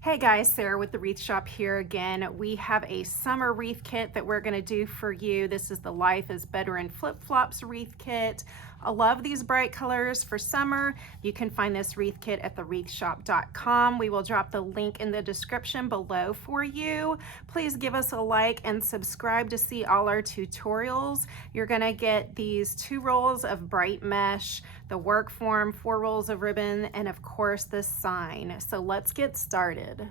Hey guys, Sarah with the Wreath Shop here again. We have a summer wreath kit that we're going to do for you. This is the Life is Better in Flip Flops wreath kit. I love these bright colors for summer. You can find this wreath kit at thewreathshop.com. We will drop the link in the description below for you. Please give us a like and subscribe to see all our tutorials. You're going to get these 2 rolls of bright mesh, the work form, 4 rolls of ribbon, and of course the sign. So let's get started.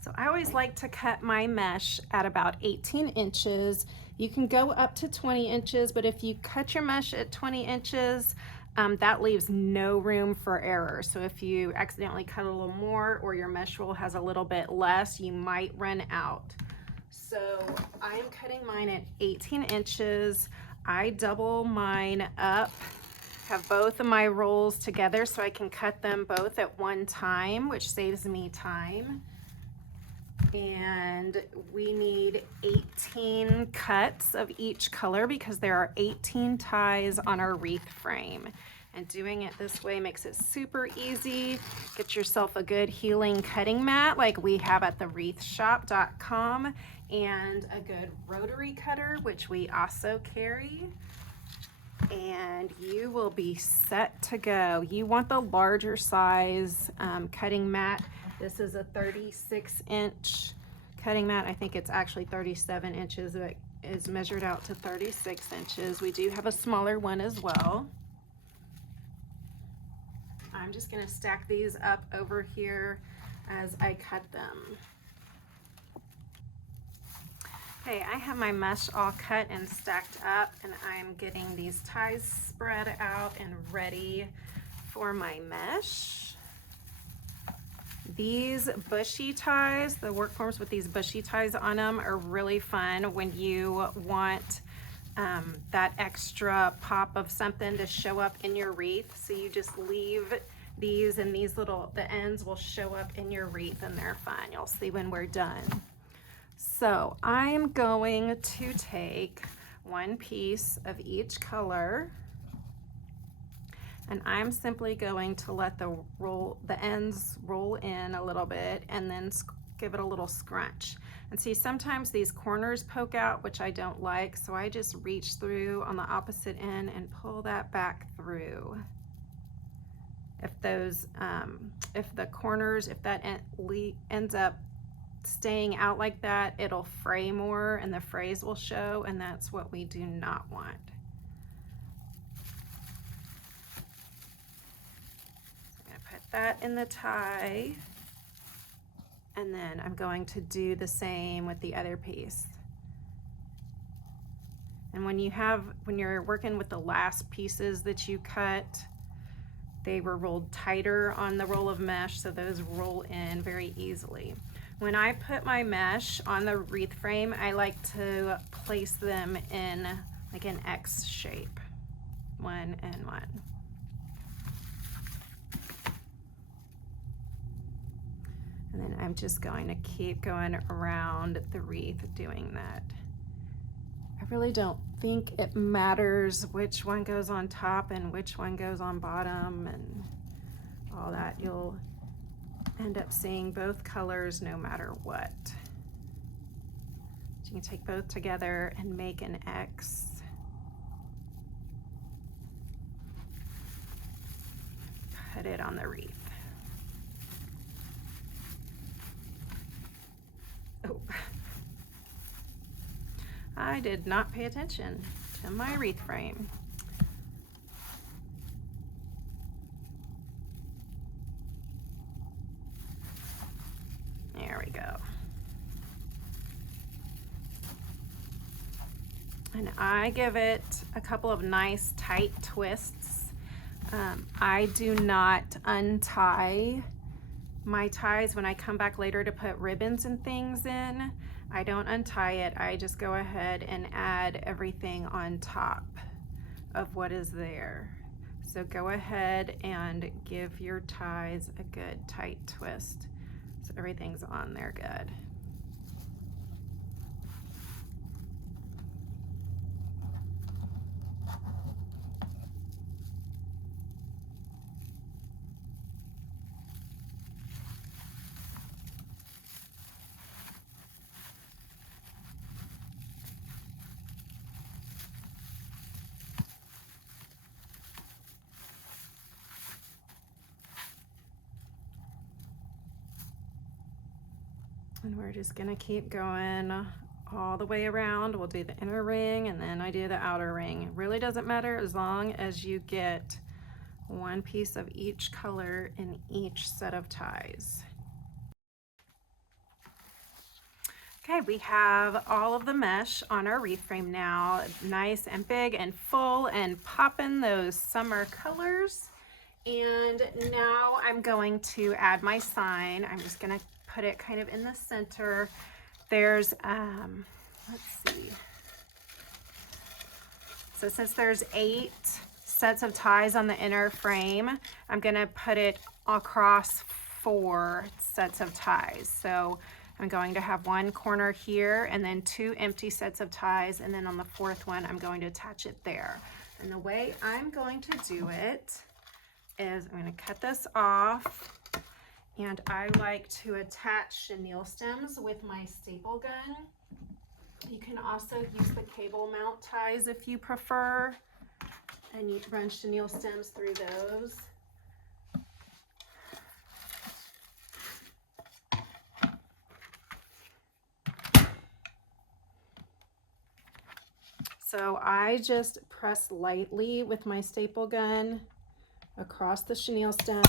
So I always like to cut my mesh at about 18 inches. You can go up to 20 inches, but if you cut your mesh at 20 inches, that leaves no room for error. So if you accidentally cut a little more or your mesh roll has a little bit less, you might run out. So I am cutting mine at 18 inches. I double mine up, have both of my rolls together so I can cut them both at one time, which saves me time. And we need 18 cuts of each color because there are 18 ties on our wreath frame. And doing it this way makes it super easy. Get yourself a good healing cutting mat like we have at thewreathshop.com and a good rotary cutter, which we also carry. And you will be set to go. You want the larger size cutting mat. This is a 36-inch cutting mat. I think it's actually 37 inches, but is measured out to 36 inches. We do have a smaller one as well. I'm just going to stack these up over here as I cut them. Okay, I have my mesh all cut and stacked up, and I'm getting these ties spread out and ready for my mesh. These bushy ties, the work forms with these bushy ties on them, are really fun when you want that extra pop of something to show up in your wreath. So you just leave these, and these the ends will show up in your wreath, and they're fun. You'll see when we're done. So I'm going to take one piece of each color, and I'm simply going to let the ends roll in a little bit and then give it a little scrunch. And see, sometimes these corners poke out, which I don't like, so I just reach through on the opposite end and pull that back through. If the corners, if that ends up staying out like that, it'll fray more and the frays will show, and that's what we do not want. So I'm going to put that in the tie, and then I'm going to do the same with the other piece. And when you're working with the last pieces that you cut, they were rolled tighter on the roll of mesh, so those roll in very easily. When I put my mesh on the wreath frame, I like to place them in like an X shape, 1 and 1. And then I'm just going to keep going around the wreath doing that. I really don't think it matters which one goes on top and which one goes on bottom and all that. You'll end up seeing both colors no matter what. So you can take both together and make an X. Put it on the wreath. Oh, I did not pay attention to my wreath frame. There we go. And I give it a couple of nice tight twists. I do not untie my ties when I come back later to put ribbons and things in. I don't untie it. I just go ahead and add everything on top of what is there. So go ahead and give your ties a good tight twist so everything's on there good. And we're just gonna keep going all the way around. We'll do the inner ring and then I do the outer ring. It really doesn't matter as long as you get one piece of each color in each set of ties. Okay, we have all of the mesh on our wreath frame now, nice and big and full and popping those summer colors. And now I'm going to add my sign. I'm just gonna put it kind of in the center. There's, let's see. So since there's 8 sets of ties on the inner frame, I'm gonna put it across 4 sets of ties. So I'm going to have one corner here and then 2 empty sets of ties, and then on the 4th one I'm going to attach it there. And the way I'm going to do it is I'm going to cut this off, and I like to attach chenille stems with my staple gun. You can also use the cable mount ties if you prefer, and you run chenille stems through those. So I just press lightly with my staple gun across the chenille stem,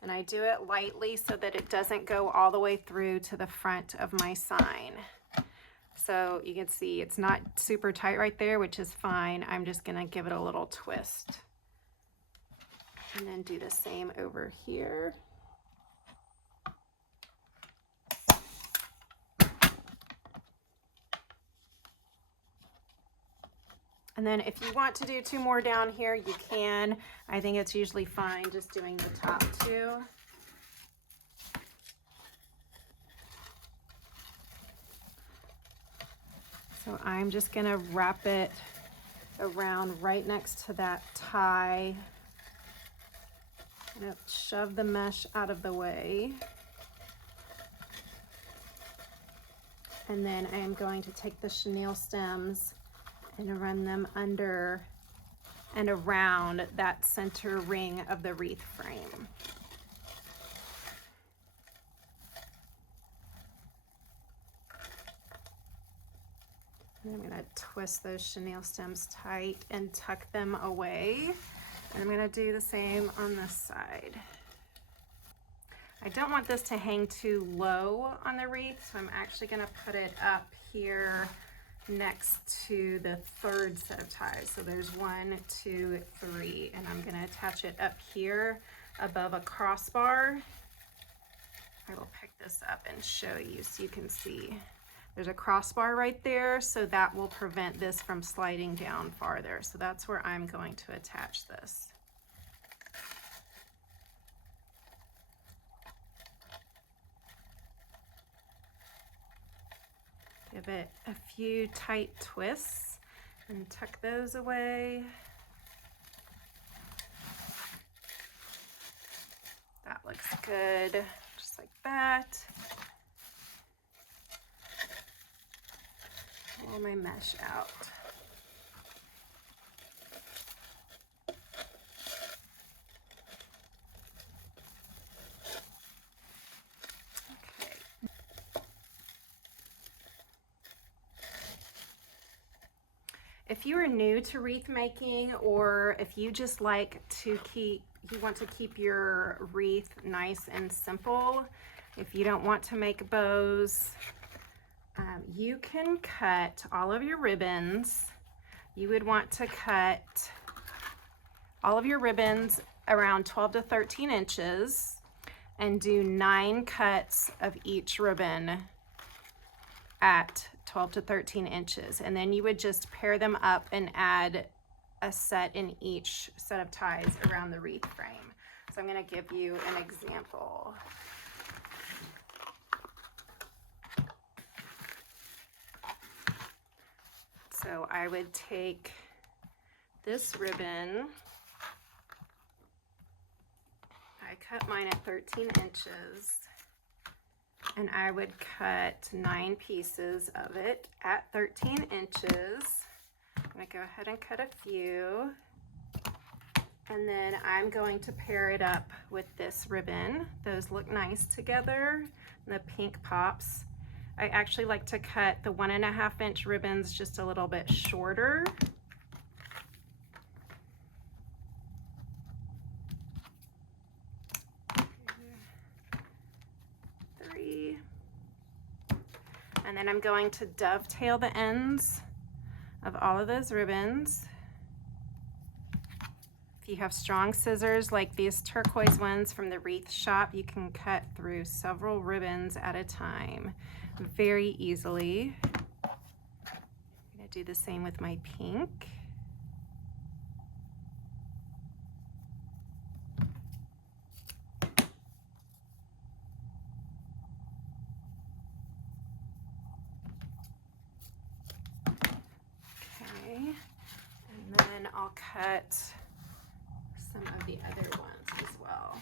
and I do it lightly so that it doesn't go all the way through to the front of my sign. So you can see it's not super tight right there, which is fine. I'm just gonna give it a little twist. And then do the same over here. And then if you want to do 2 more down here, you can. I think it's usually fine just doing the top 2. So I'm just gonna wrap it around right next to that tie. I'm gonna shove the mesh out of the way. And then I am going to take the chenille stems and run them under and around that center ring of the wreath frame. And I'm gonna twist those chenille stems tight and tuck them away. And I'm gonna do the same on this side. I don't want this to hang too low on the wreath, so I'm actually gonna put it up here next to the 3rd set of ties. So there's 1, 2, 3, and I'm gonna attach it up here above a crossbar. I will pick this up and show you so you can see. There's a crossbar right there, so that will prevent this from sliding down farther. So that's where I'm going to attach this. Give it a few tight twists and tuck those away. That looks good, just like that. Pull my mesh out. If you are new to wreath making, or if you just like to want to keep your wreath nice and simple, if you don't want to make bows, you can cut all of your ribbons. You would want to cut all of your ribbons around 12 to 13 inches and do 9 cuts of each ribbon at 12 to 13 inches. And then you would just pair them up and add a set in each set of ties around the wreath frame. So I'm going to give you an example. So I would take this ribbon, I cut mine at 13 inches, and I would cut 9 pieces of it at 13 inches. I'm going to go ahead and cut a few, and then I'm going to pair it up with this ribbon. Those look nice together, and the pink pops. I actually like to cut the 1.5 inch ribbons just a little bit shorter. Three. And then I'm going to dovetail the ends of all of those ribbons. If you have strong scissors like these turquoise ones from the Wreath shop, you can cut through several ribbons at a time very easily. I'm going to do the same with my pink. Okay, and then I'll cut some of the other ones as well.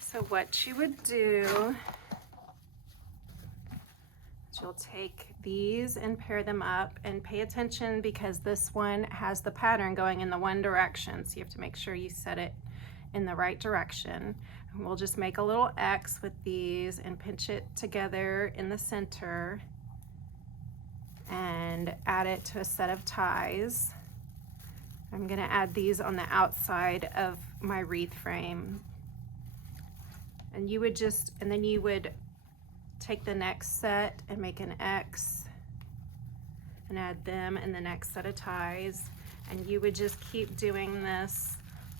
So what you would do is you'll take these and pair them up, and pay attention because this one has the pattern going in the one direction, so you have to make sure you set it in the right direction. And we'll just make a little X with these and pinch it together in the center and add it to a set of ties. I'm going to add these on the outside of my wreath frame. And you would just, and then you would take the next set and make an X and add them in the next set of ties. And you would just keep doing this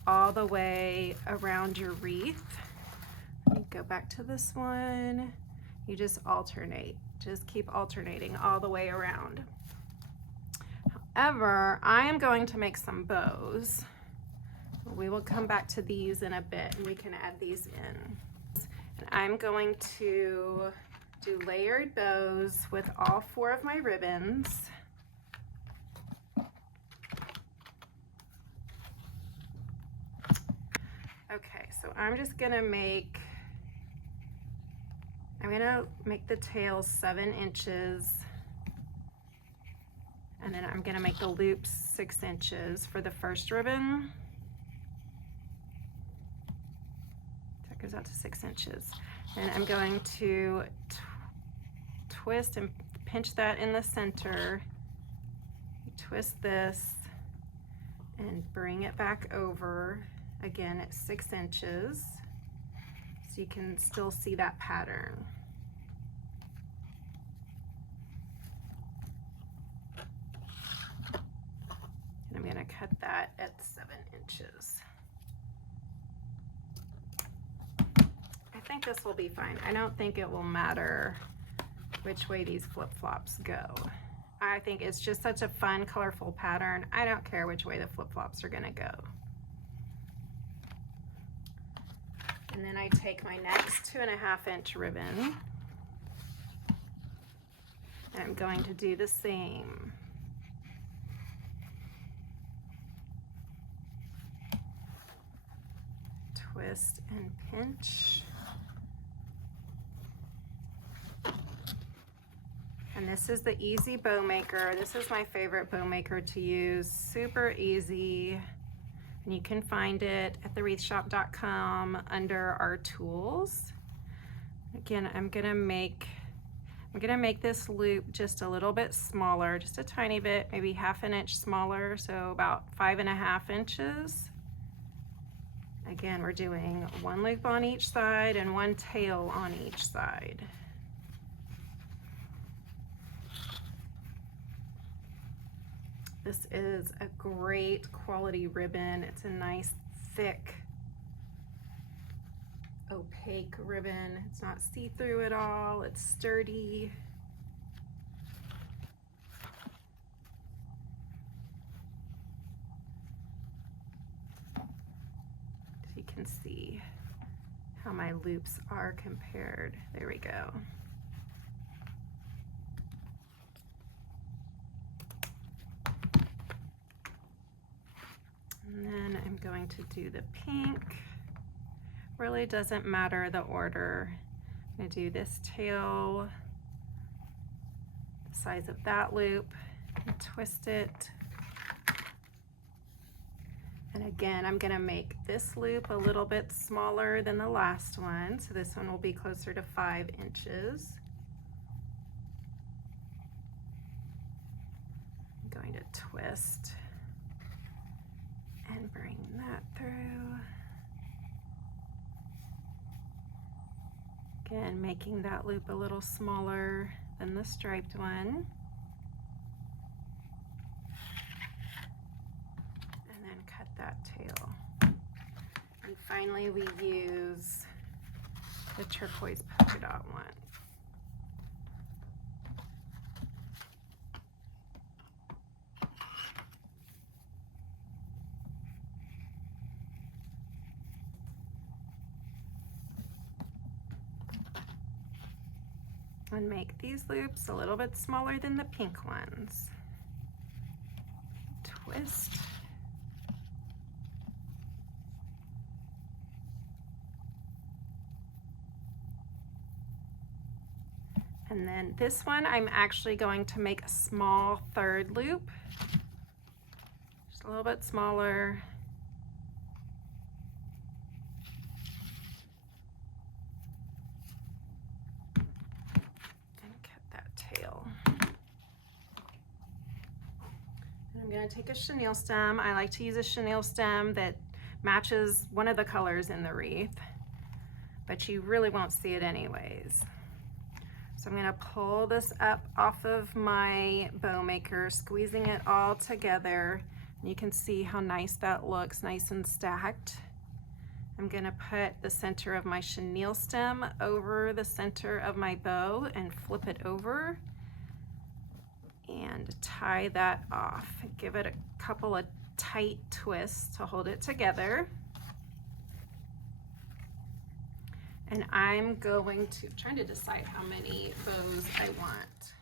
all the way around your wreath. Let me go back to this one. You just alternate, just keep alternating all the way around. However, I am going to make some bows. We will come back to these in a bit and we can add these in. And I'm going to do layered bows with all 4 of my ribbons. Okay, so I'm gonna make the tails 7 inches, and then I'm gonna make the loops 6 inches for the first ribbon. That goes out to 6 inches. And I'm going to twist and pinch that in the center. You twist this and bring it back over again at 6 inches so you can still see that pattern. And I'm going to cut that at 7 inches. I think this will be fine. I don't think it will matter which way these flip-flops go. I think it's just such a fun, colorful pattern. I don't care which way the flip-flops are gonna go. And then I take my next 2.5 inch ribbon, and I'm going to do the same. Twist and pinch. And this is the Easy Bow Maker. This is my favorite bow maker to use. Super easy. And you can find it at thewreathshop.com under our tools. Again, I'm gonna make this loop just a little bit smaller, just a tiny bit, maybe 1/2 inch smaller, so about 5.5 inches. Again, we're doing 1 loop on each side and 1 tail on each side. This is a great quality ribbon. It's a nice, thick, opaque ribbon. It's not see-through at all. It's sturdy. So you can see how my loops are compared. There we go. And then I'm going to do the pink. Really doesn't matter the order, I'm gonna do this tail, the size of that loop, and twist it. And again, I'm gonna make this loop a little bit smaller than the last one. So this one will be closer to 5 inches. I'm going to twist and bring that through. Again, making that loop a little smaller than the striped one. And then cut that tail. And finally, we use the turquoise polka dot one. And make these loops a little bit smaller than the pink ones. Twist. And then this one, I'm actually going to make a small third loop. Just a little bit smaller. I'm going to take a chenille stem. I like to use a chenille stem that matches one of the colors in the wreath, but you really won't see it anyways. So I'm going to pull this up off of my bow maker, squeezing it all together. You can see how nice that looks, nice and stacked. I'm going to put the center of my chenille stem over the center of my bow and flip it over and tie that off. Give it a couple of tight twists to hold it together. And I'm trying to decide how many bows I want.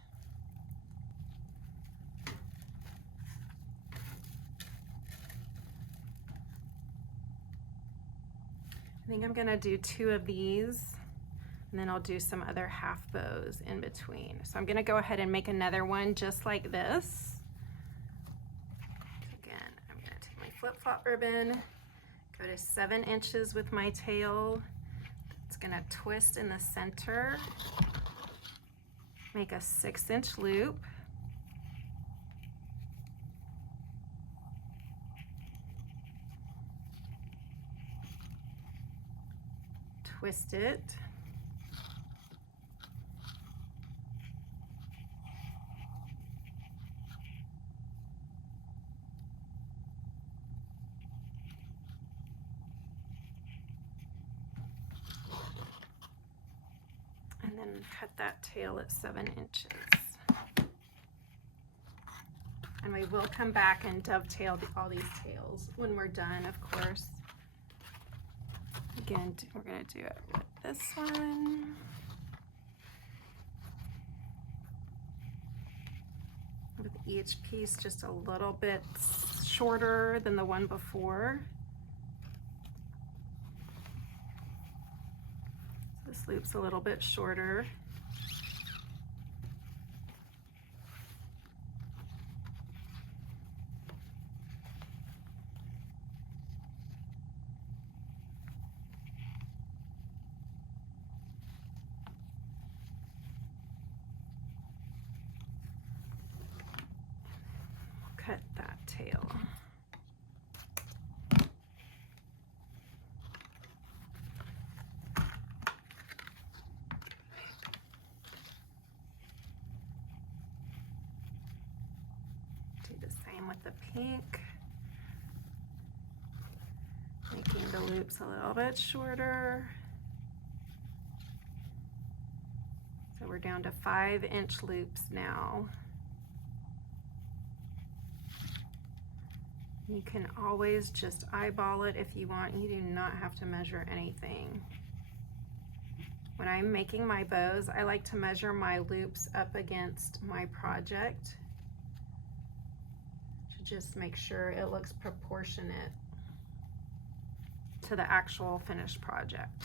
I think I'm gonna do 2 of these, and then I'll do some other half bows in between. So I'm gonna go ahead and make another one just like this. Again, I'm gonna take my flip-flop ribbon, go to 7 inches with my tail. It's gonna twist in the center, make a 6-inch loop. Twist it. And then cut that tail at 7 inches. And we will come back and dovetail all these tails when we're done, of course. Again, we're going to do it with this one. With each piece just a little bit shorter than the one before. So this loop's a little bit shorter. Cut that tail. Do the same with the pink. Making the loops a little bit shorter. So we're down to 5-inch loops now. You can always just eyeball it if you want. You do not have to measure anything. When I'm making my bows, I like to measure my loops up against my project to just make sure it looks proportionate to the actual finished project.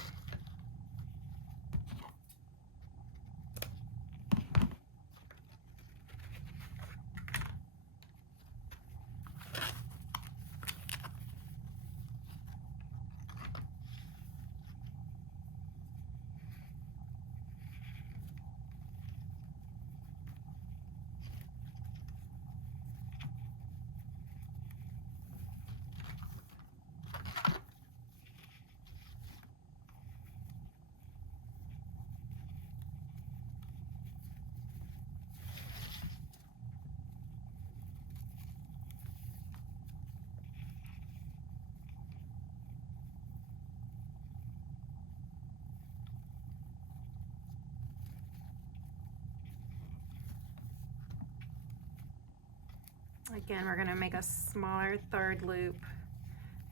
Again, we're gonna make a smaller third loop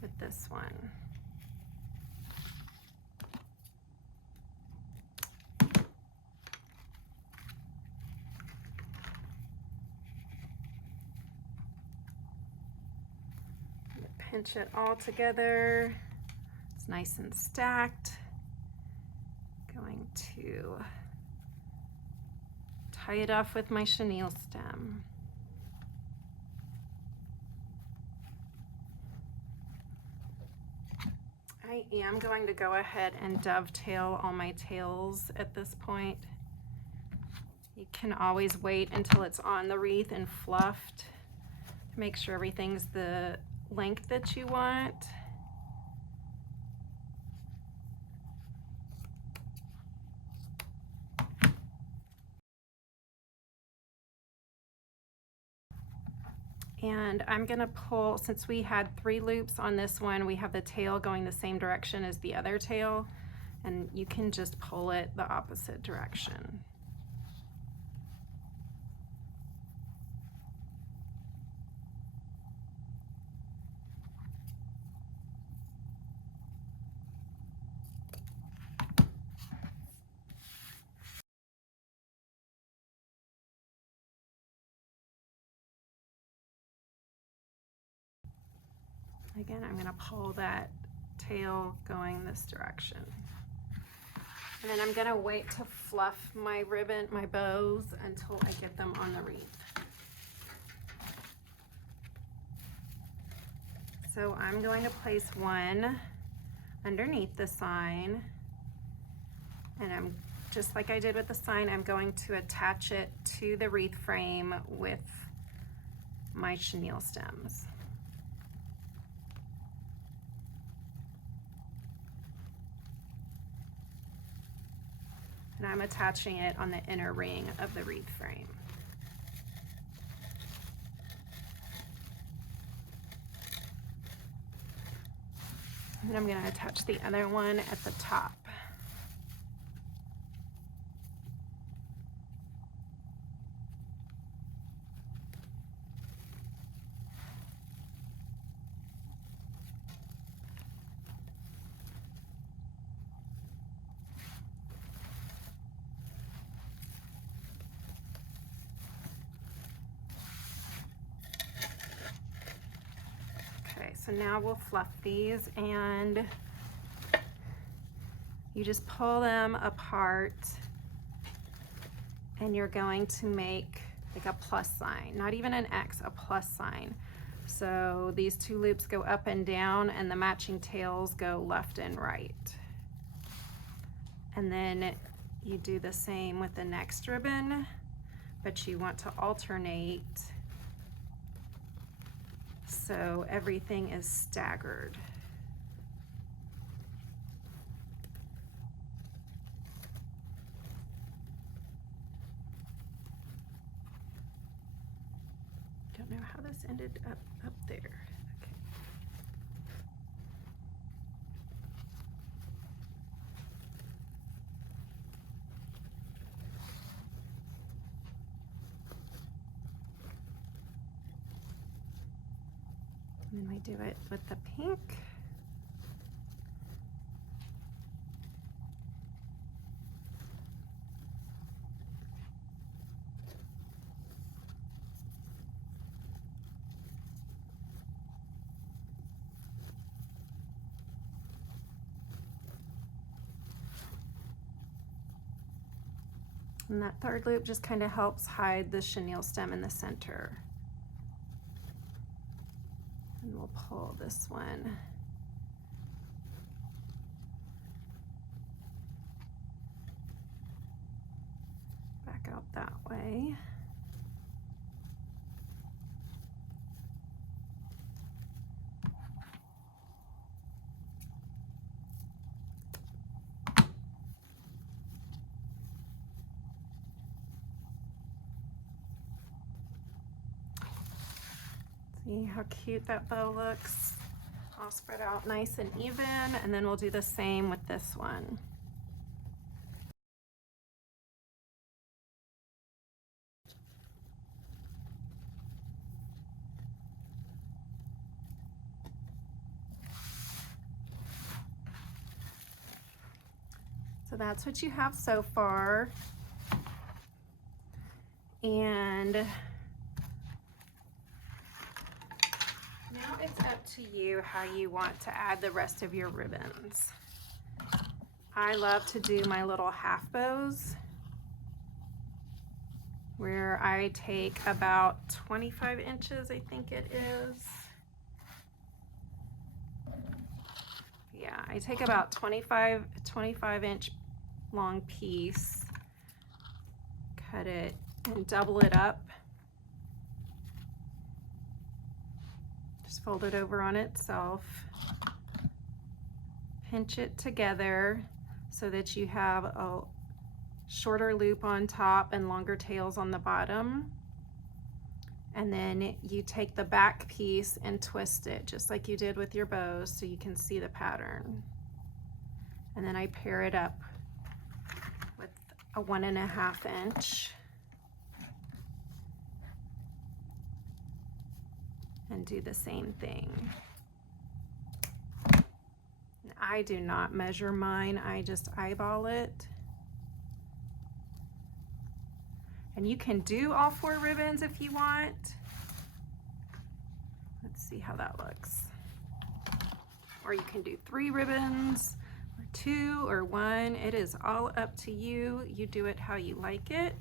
with this one. Pinch it all together. It's nice and stacked. Going to tie it off with my chenille stem. I am going to go ahead and dovetail all my tails at this point. You can always wait until it's on the wreath and fluffed to make sure everything's the length that you want. And I'm gonna pull, since we had 3 loops on this one, we have the tail going the same direction as the other tail, and you can just pull it the opposite direction. Again, I'm gonna pull that tail going this direction. And then I'm gonna wait to fluff my ribbon, my bows, until I get them on the wreath. So I'm going to place one underneath the sign, and I'm just like I did with the sign, I'm going to attach it to the wreath frame with my chenille stems. And I'm attaching it on the inner ring of the wreath frame. And I'm going to attach the other one at the top. So now we'll fluff these, and you just pull them apart, and you're going to make like a plus sign, not even an X, a plus sign. So these 2 loops go up and down, and the matching tails go left and right. And then you do the same with the next ribbon, but you want to alternate so everything is staggered. Don't know how this ended up there. Okay. And then we do it with the pink. And that third loop just kind of helps hide the chenille stem in the center. And we'll pull this one. Back out that way. See how cute that bow looks? All spread out nice and even, and then we'll do the same with this one. that's what you have so far. And now it's up to you how you want to add the rest of your ribbons. I love to do my little half bows where I take about 25 inches, I think it is. Yeah, I take about 25 inch long piece, cut it and double it up. Just fold it over on itself. Pinch it together so that you have a shorter loop on top and longer tails on the bottom. And then you take the back piece and twist it just like you did with your bows so you can see the pattern. And then I pair it up with a 1.5 inch and do the same thing. And I do not measure mine, I just eyeball it. And you can do all 4 ribbons if you want. Let's see how that looks. Or you can do 3 ribbons, or 2, or 1. It is all up to you. You do it how you like it.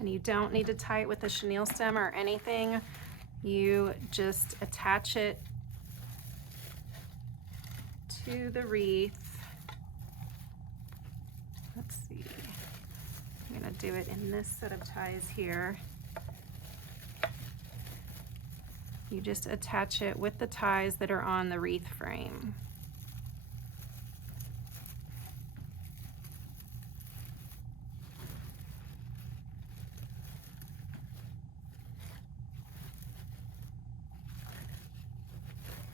And you don't need to tie it with a chenille stem or anything. You just attach it to the wreath. Let's see. I'm gonna do it in this set of ties here. You just attach it with the ties that are on the wreath frame.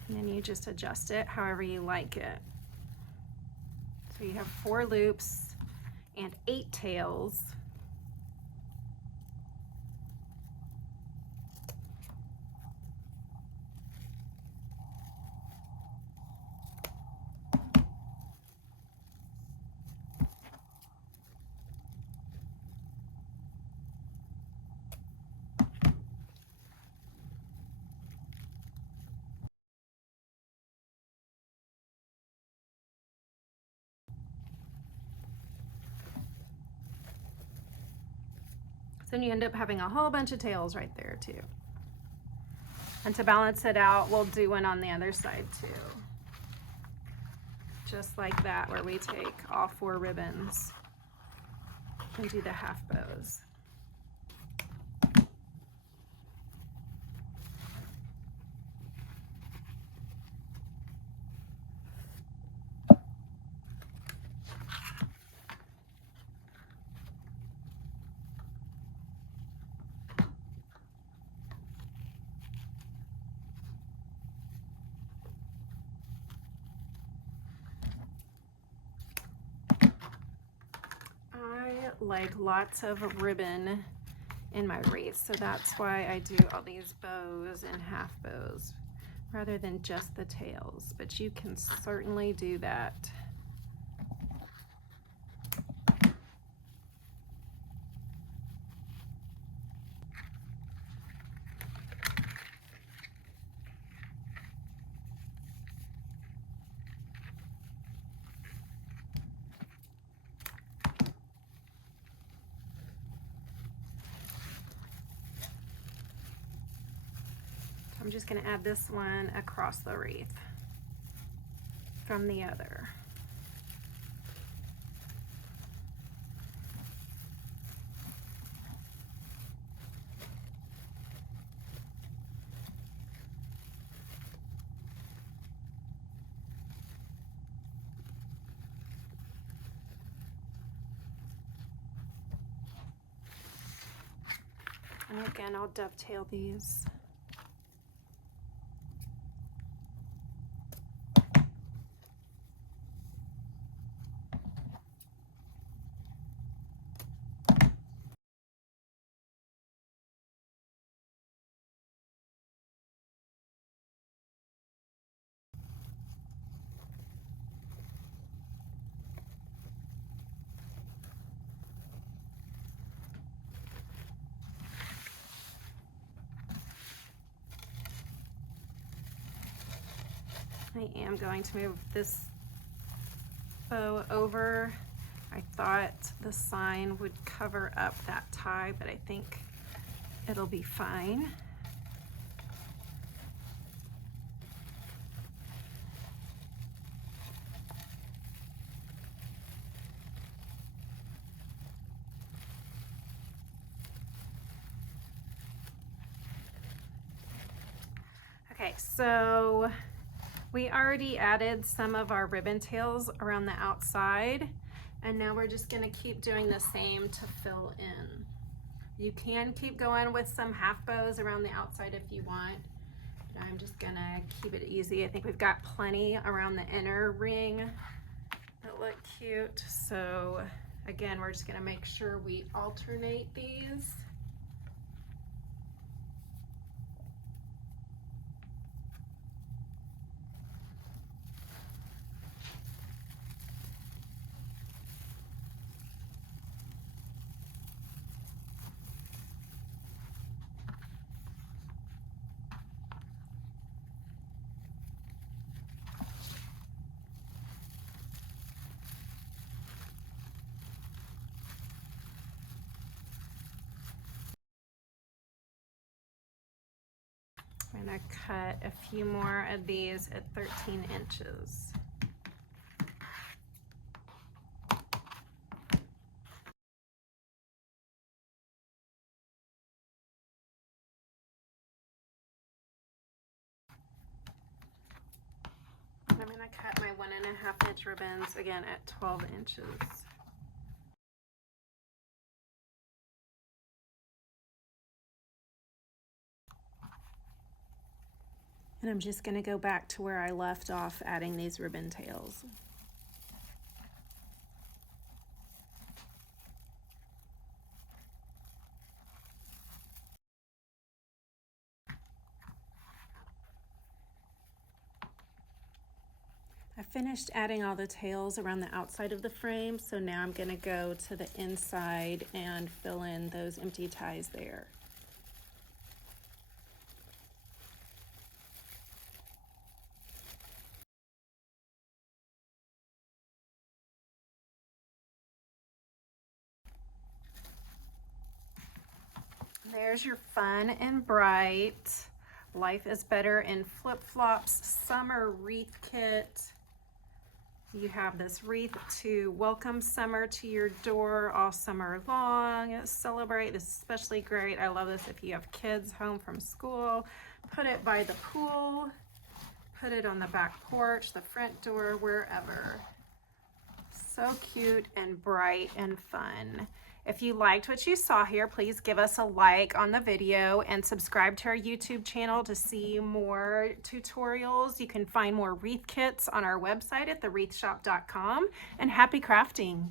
And then you just adjust it however you like it. So you have 4 loops and 8 tails. So then you end up having a whole bunch of tails right there too. And to balance it out, we'll do one on the other side too. Just like that, where we take all 4 ribbons and do the half bows. I like lots of ribbon in my wreath, so that's why I do all these bows and half bows rather than just the tails, but you can certainly do that. I'm just going to add this one across the wreath from the other. And again, I'll dovetail these. I am going to move this bow over. I thought the sign would cover up that tie, but I think it'll be fine. Okay, so we already added some of our ribbon tails around the outside, and now we're just gonna keep doing the same to fill in. You can keep going with some half bows around the outside if you want, but I'm just gonna keep it easy. I think we've got plenty around the inner ring that look cute. So again, we're just gonna make sure we alternate these. I'm gonna cut a few more of these at 13 inches. I'm gonna cut my 1.5 inch ribbons again at 12 inches. And I'm just gonna go back to where I left off adding these ribbon tails. I finished adding all the tails around the outside of the frame, so now I'm gonna go to the inside and fill in those empty ties there. There's your fun and bright Life is Better in Flip-Flops summer wreath kit. You have this wreath to welcome summer to your door all summer long. Celebrate. This is especially great. I love this if you have kids home from school. Put it by the pool. Put it on the back porch, the front door, wherever. So cute and bright and fun. If you liked what you saw here, please give us a like on the video and subscribe to our YouTube channel to see more tutorials. You can find more wreath kits on our website at thewreathshop.com, and happy crafting.